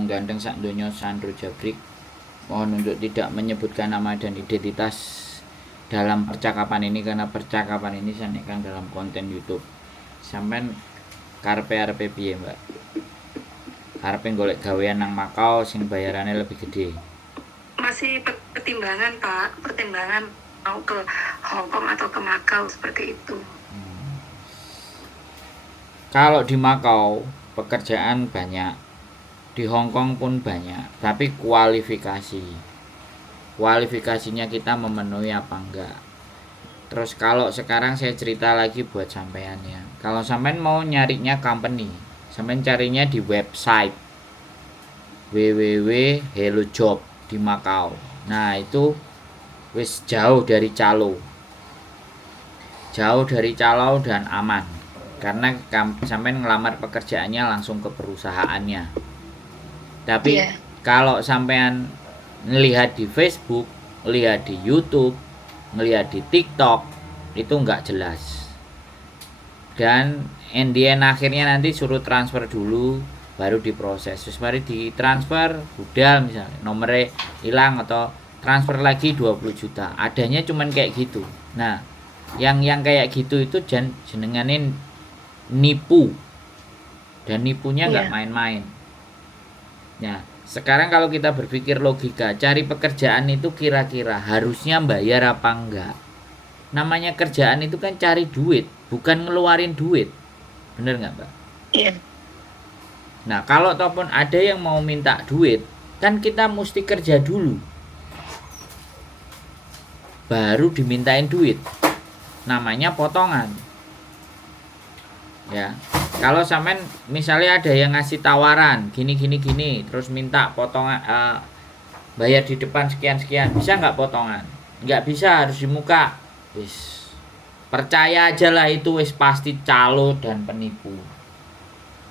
wong ganteng sak donya Sandro Jabrik. Mohon untuk tidak menyebutkan nama dan identitas dalam percakapan ini, karena percakapan ini sanekan dalam konten YouTube. Sampean karepe piye, Mbak? Karepe golek gawean nang Makau sing bayarannya lebih gede. Masih pertimbangan, Pak. Pertimbangan mau ke Hong Kong atau ke Makau seperti itu. Kalau di Makau pekerjaan banyak, di Hong Kong pun banyak, tapi kualifikasinya kita memenuhi apa enggak. Terus kalau sekarang saya cerita lagi buat sampean ya, kalau sampean mau nyarinya company, sampean carinya di website www.hellojob di Makau. Nah itu wis jauh dari calo dan aman, karena sampean ngelamar pekerjaannya langsung ke perusahaannya. Tapi kalau sampean ngelihat di Facebook, lihat di YouTube, ngelihat di TikTok, itu nggak jelas. Dan NDN akhirnya nanti suruh transfer dulu, baru diproses. Terus mari ditransfer, budal misalnya, nomornya hilang atau transfer lagi 20 juta. Adanya cuman kayak gitu. Nah, yang kayak gitu itu jenenganin nipu. Dan nipunya nggak main-main. Nah, sekarang kalau kita berpikir logika, cari pekerjaan itu kira-kira harusnya bayar apa enggak? Namanya kerjaan itu kan cari duit, bukan ngeluarin duit. Bener nggak, Mbak? Iya. Nah, kalau ataupun ada yang mau minta duit, kan kita mesti kerja dulu, baru dimintain duit. Namanya potongan. Ya, kalau sampean misalnya ada yang ngasih tawaran gini, terus minta potongan, bayar di depan sekian, bisa nggak potongan? Nggak bisa, harus di muka. Wis, percaya aja lah, itu wis pasti calo dan penipu.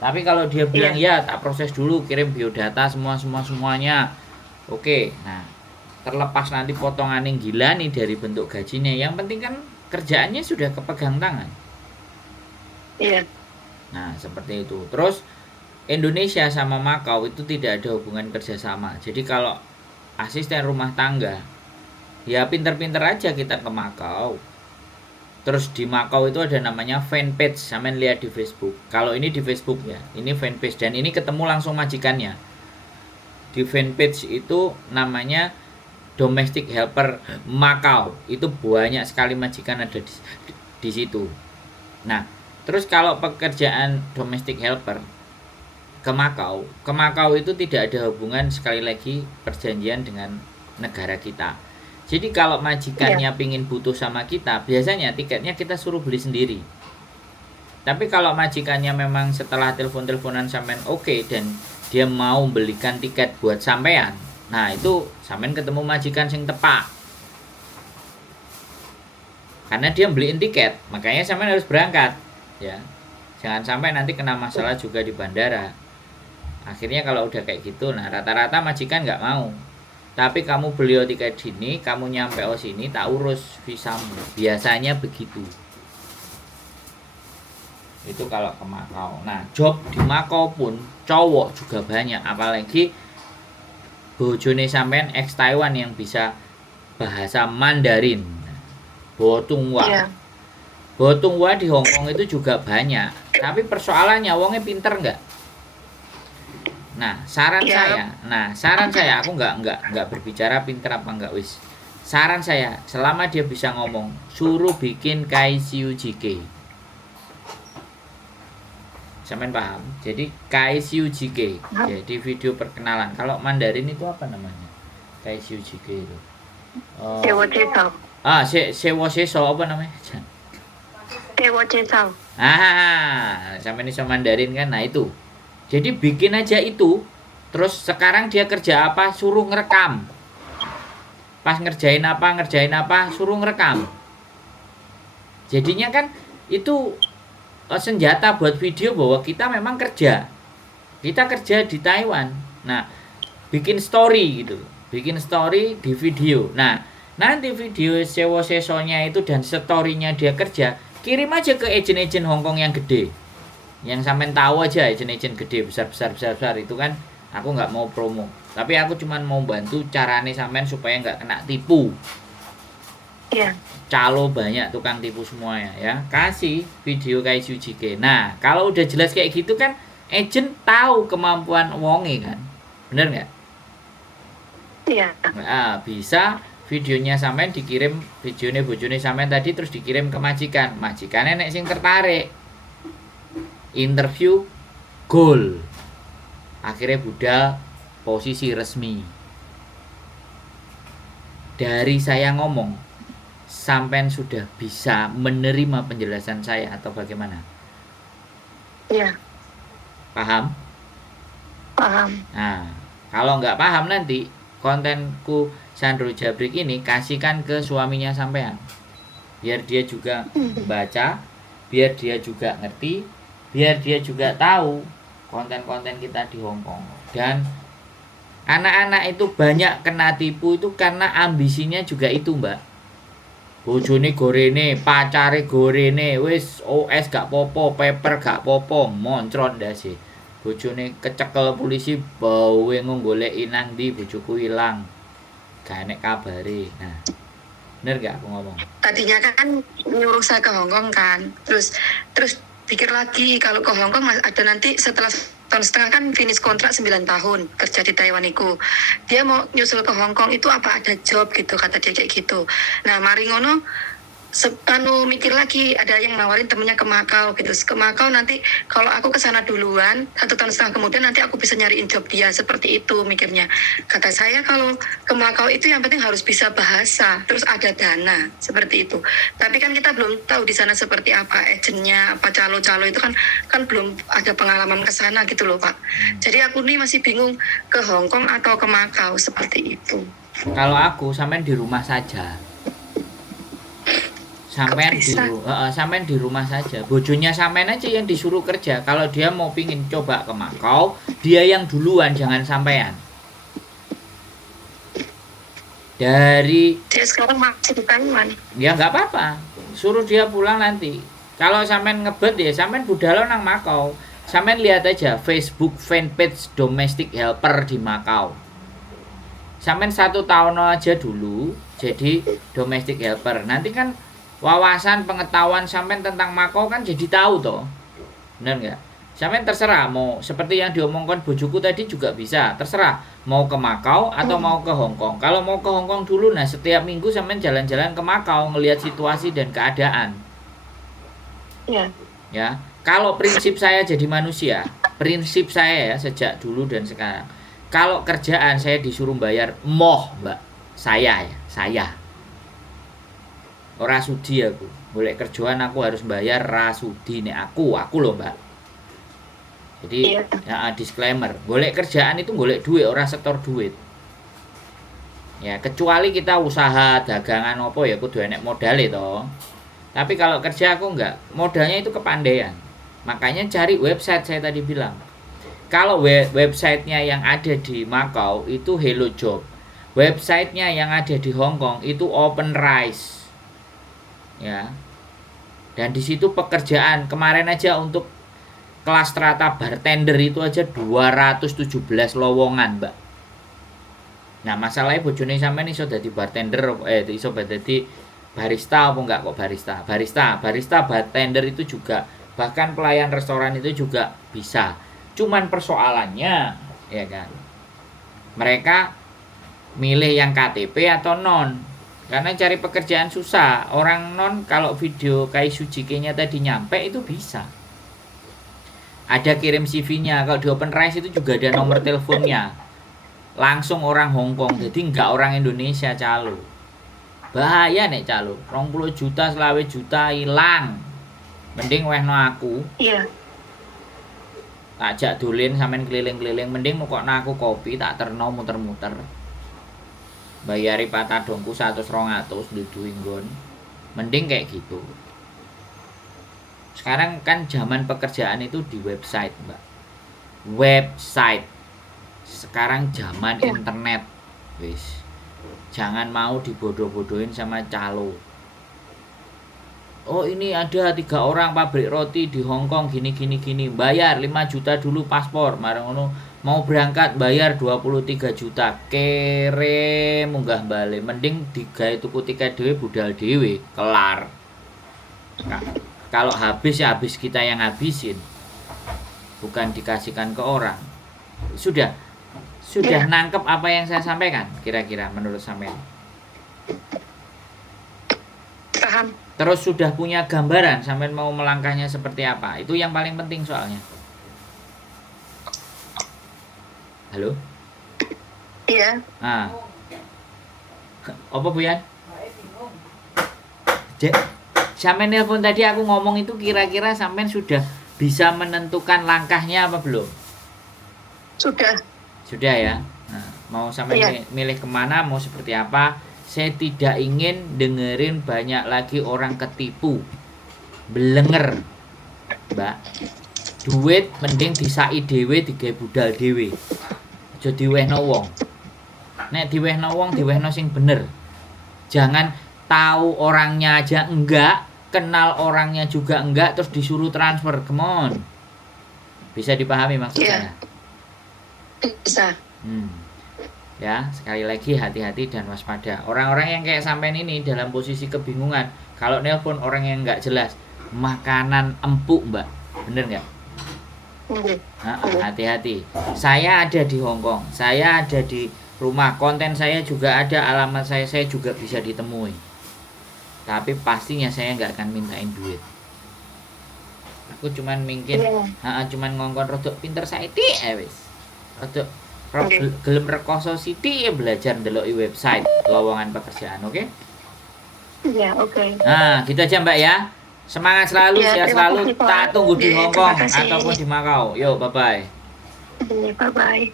Tapi kalau dia bilang ya tak proses dulu, kirim biodata semuanya, oke. Nah, terlepas nanti potongan yang gila nih dari bentuk gajinya, yang penting kan kerjaannya sudah kepegang tangan. Iya. Nah, seperti itu. Terus Indonesia sama Makau itu tidak ada hubungan kerjasama. Jadi kalau asisten rumah tangga, ya pinter-pinter aja kita ke Makau. Terus di Makau itu ada namanya fanpage, sampean lihat di Facebook. Kalau ini di Facebook ya, ini fanpage, dan ini ketemu langsung majikannya. Di fanpage itu namanya Domestic Helper Makau. Itu banyak sekali majikan ada di situ. Nah, terus kalau pekerjaan domestic helper ke Makau itu tidak ada hubungan, sekali lagi, perjanjian dengan negara kita. Jadi kalau majikannya pingin butuh sama kita, biasanya tiketnya kita suruh beli sendiri. Tapi kalau majikannya memang setelah telepon-teleponan sampean oke, dan dia mau belikan tiket buat sampean, nah itu sampean ketemu majikan sing tepak. Karena dia beliin tiket, makanya sampean harus berangkat. Ya, jangan sampai nanti kena masalah juga di bandara. Akhirnya kalau udah kayak gitu, nah rata-rata majikan nggak mau. Tapi kamu beli tiket sini, kamu nyampe sini, tak urus visamu. Biasanya begitu. Itu kalau ke Makau. Nah, job di Makau pun cowok juga banyak, apalagi bojone sampean ex Taiwan yang bisa bahasa Mandarin. Botunghua. Botunghua di Hong Kong itu juga banyak, tapi persoalannya wongnya pinter nggak? Nah, saran saya, aku nggak berbicara pinter apa nggak, wis. Saran saya, selama dia bisa ngomong, suruh bikin KICUJK. Sampean paham? Jadi KICUJK, jadi video perkenalan. Kalau Mandarin itu apa namanya? KICUJK itu. Sewo seso apa namanya? Sampai ini Mandarin kan. Nah itu, jadi bikin aja itu. Terus sekarang dia kerja apa, suruh ngerekam. Pas ngerjain apa, suruh ngerekam. Jadinya kan itu senjata buat video bahwa kita memang kerja. Kita kerja di Taiwan. Nah, bikin story gitu, bikin story di video. Nah, nanti video sewo sesonya itu dan storynya dia kerja, kirim aja ke agent-agent Hong Kong yang gede, yang sampean tahu aja, agent-agent gede besar itu kan Aku nggak mau promo, tapi aku cuman mau bantu carane sampean supaya nggak kena tipu. Iya. Calo banyak tukang tipu semuanya ya. Kasih video kayak Sujike. Nah, kalau udah jelas kayak gitu kan, agent tahu kemampuan wonge kan. Bener nggak? Iya. Nah, bisa videonya sampean dikirim, videonya bojone sampean tadi terus dikirim ke majikan. Majikannya nek sing tertarik. Interview goal. Akhirnya budal posisi resmi. Dari saya ngomong, sampean sudah bisa menerima penjelasan saya atau bagaimana? Iya. Paham? Paham. Nah, kalau nggak paham nanti kontenku Sandro Jabrik ini kasihkan ke suaminya sampean. Biar dia juga baca, biar dia juga ngerti, biar dia juga tahu konten-konten kita di Hongkong. Dan anak-anak itu banyak kena tipu itu karena ambisinya juga itu, Mbak. Bojone gorene, pacare gorene, wis OS gak popo, paper gak popo, moncrot ndase. Bojone kecekel polisi, bawe nggoleki nang ndi bojoku ilang. Gak enek kabare. Nah, bener gak aku ngomong? Tadinya kan nyuruh saya ke Hongkong kan, terus pikir lagi kalau ke Hongkong ada nanti setelah tahun setengah kan finish kontrak 9 tahun kerja di Taiwan itu. Dia mau nyusul ke Hongkong itu apa ada job gitu, kata dia kayak gitu. Nah, mari ngono mikir lagi, ada yang nawarin temennya ke Makau gitu. Ke Makau nanti kalau aku kesana duluan 1 tahun setengah kemudian nanti aku bisa nyariin job dia, seperti itu mikirnya. Kata saya kalau ke Makau itu yang penting harus bisa bahasa, terus ada dana, seperti itu. Tapi kan kita belum tahu di sana seperti apa agentnya, apa calo-calo itu kan belum ada pengalaman ke sana gitu loh Pak. Jadi aku nih masih bingung ke Hongkong atau ke Makau, seperti itu. Kalau aku sampean di rumah saja. Sampean di rumah saja. Bojonya sampean aja yang disuruh kerja. Kalau dia mau pingin coba ke Makau, dia yang duluan, jangan sampean. Dari Dia sekarang masih di Taiwan. ya nggak apa-apa, suruh dia pulang nanti. Kalau sampean ngebet ya sampean budalo nang Makau. Sampean lihat aja Facebook fanpage domestic helper di Makau. Sampean 1 tahun aja dulu jadi domestic helper. Nanti kan wawasan pengetahuan sampean tentang Makau kan jadi tahu toh. Benar nggak? Sampean terserah mau seperti yang diomongkan bojoku tadi juga bisa. Terserah mau ke Makau atau mau ke Hongkong. Kalau mau ke Hongkong dulu, nah setiap minggu sampean jalan-jalan ke Makau ngelihat situasi dan keadaan. Iya. Ya. Kalau prinsip saya jadi manusia, prinsip saya ya sejak dulu dan sekarang. Kalau kerjaan saya disuruh bayar moh, Mbak. Saya. Ora sudi aku. Boleh kerjaan aku harus bayar rasudi nek aku loh, Mbak. Jadi ya disclaimer, golek kerjaan itu golek duit, ora setor duit. Ya, kecuali kita usaha dagangan apa ya kudu enek modal itu. Tapi kalau kerja aku enggak, modalnya itu kepandaian. Makanya cari website saya tadi bilang. Kalau websitenya yang ada di Makau itu Hello Job. Websitenya yang ada di Hongkong itu Open Rise. Ya. Dan di situ pekerjaan kemarin aja untuk kelas strata bartender itu aja 217 lowongan, Mbak. Nah, masalahnya bojone sampean iso dadi bartender iso dadi barista apa enggak kok barista? Barista bartender itu juga, bahkan pelayan restoran itu juga bisa. Cuman persoalannya ya kan. Mereka milih yang KTP atau non. Karena cari pekerjaan susah. Orang non kalau video kayak Sujike-nya tadi nyampe itu bisa. Ada kirim CV-nya. Kalau di Open Rise itu juga ada nomor teleponnya. Langsung orang Hongkong. Jadi enggak orang Indonesia calo. Bahaya nek calo. 20 juta, 20 juta hilang. Mending wehno aku. Iya. Tak jak dolen sampean keliling-keliling. Mending nukokno aku kopi tak terno muter-muter. Bayari patadongku 100-200 duduhi nggon. Mending kayak gitu. Sekarang kan zaman pekerjaan itu di website, Mbak. Website. Sekarang zaman internet. Wis. Jangan mau dibodoh-bodohin sama calo. Oh, ini ada 3 orang pabrik roti di Hongkong gini. Bayar 5 juta dulu paspor. Marang ngono mau berangkat bayar 23 juta kere munggah balik, mending digawe tuku tiket dhewe budal dhewe kelar. Kalau habis ya habis kita yang habisin, bukan dikasihkan ke orang. Sudah nangkep apa yang saya sampaikan kira-kira menurut sampean? Paham. Terus sudah punya gambaran sampean mau melangkahnya seperti apa? Itu yang paling penting soalnya. Halo? Iya. Apa Bu Yan? Sampean nelpon tadi aku ngomong itu kira-kira sampean sudah bisa menentukan langkahnya apa belum? Sudah ya. Nah, mau sampean milih kemana, mau seperti apa? Saya tidak ingin dengerin banyak lagi orang ketipu, belenger, Mbak. Duit mending disai dhewe, digawe budal dhewe. Aja diwehno wong. Nek diwehno wong, diwehno sing bener. Jangan tahu orangnya aja enggak, kenal orangnya juga enggak, terus disuruh transfer. Come on. Bisa dipahami maksud saya? Bisa. Ya, sekali lagi hati-hati dan waspada. Orang-orang yang kayak sampean ini dalam posisi kebingungan. Kalau nelpon orang yang enggak jelas, makanan empuk, Mbak. Bener nggak? Hati-hati. Saya ada di Hong Kong, saya ada di rumah, konten saya juga ada, alamat saya juga bisa ditemui. Tapi pastinya saya nggak akan mintain duit. Aku cuman cuman ngongkon rodok pinter saiki wis. Rodok gelem rekoso sithik ya belajar ndeloki website lowongan pekerjaan, oke? Iya, oke. Nah, gitu aja Mbak ya. Semangat selalu, sehat selalu. Tak tunggu di Hong Kong ataupun di Makau. Yo, bye-bye. Bye-bye.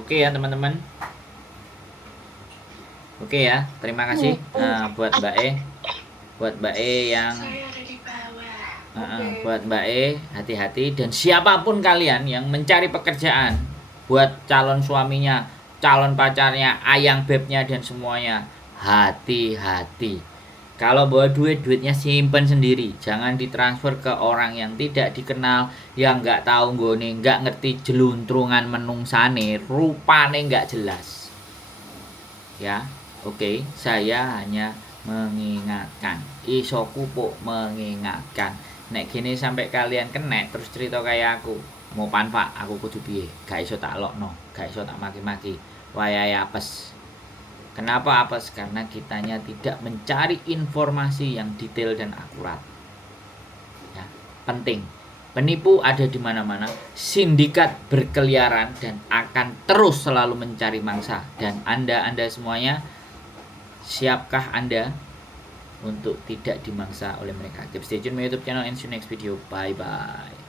Oke ya, teman-teman. Oke ya, terima kasih buat Mbak E. Buat Mbak E yang buat Mbak E, hati-hati. Dan siapapun kalian yang mencari pekerjaan, buat calon suaminya, calon pacarnya, ayang bebnya dan semuanya, hati-hati. Kalau bawa duitnya simpen sendiri, jangan ditransfer ke orang yang tidak dikenal, yang nggak tahu nggone, nggak ngerti jeluntrungan menungsane, rupane nggak jelas. Ya, oke, saya hanya mengingatkan, isoku pok mengingatkan. Nek gini sampai kalian kena terus cerita kayak aku, mau Pak, aku kudu piye? Gak iso tak lokno, gak iso tak maki-maki. Wayahe apes. Kenapa apes? Karena kitanya tidak mencari informasi yang detail dan akurat. Ya, penting. Penipu ada di mana-mana, sindikat berkeliaran dan akan terus selalu mencari mangsa. Dan Anda semuanya, siapkah Anda untuk tidak dimangsa oleh mereka? Keep stay tune my YouTube channel and see you next video. Bye bye.